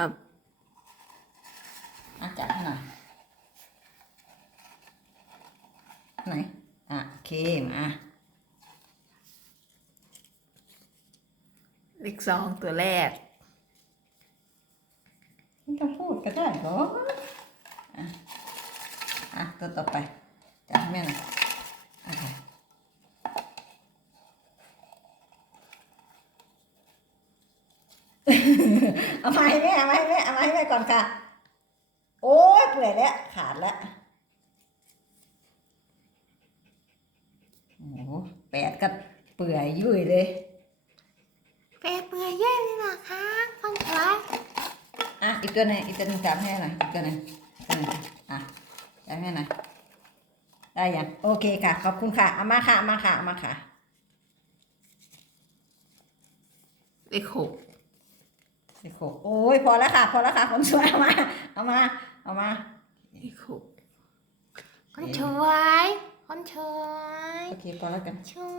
ครับอะจับให้หน่อยไหน อะโอเคมาเลขสองตัวแรกไม่ต้องพูดก็ได้เหรออะ อะ ตัวต่อไป จับให้แม่หน่อยโอเค เอามาให้แม่เอามาให้แม่เอามาให้แม่ก่อนค่ะ โอ้ยเปื่อยแล้วขาดแล้วโอ้โหแปดก็เปื่อยยุ่ยเลยเปรเปื่อยแย่เลยนะคะคนสวยอะอีกตัวหนึงอีกตัวหนึงจับให้หน่อยอีกตัวหนึงตัวหนึงอะจับให้หน่อยได้ยังโอเคค่ะ ขอบคุณค่ะเอามาค่ะเอามาค่ะเอามาค่ะเลขหก สิโคโอ้ยพอแล้วค่ะ พอแล้วค่ะคนสวยเอามา เอามา เอามาเลขหกคนสวยคนสวยโอเคพอแล้วกันช่วย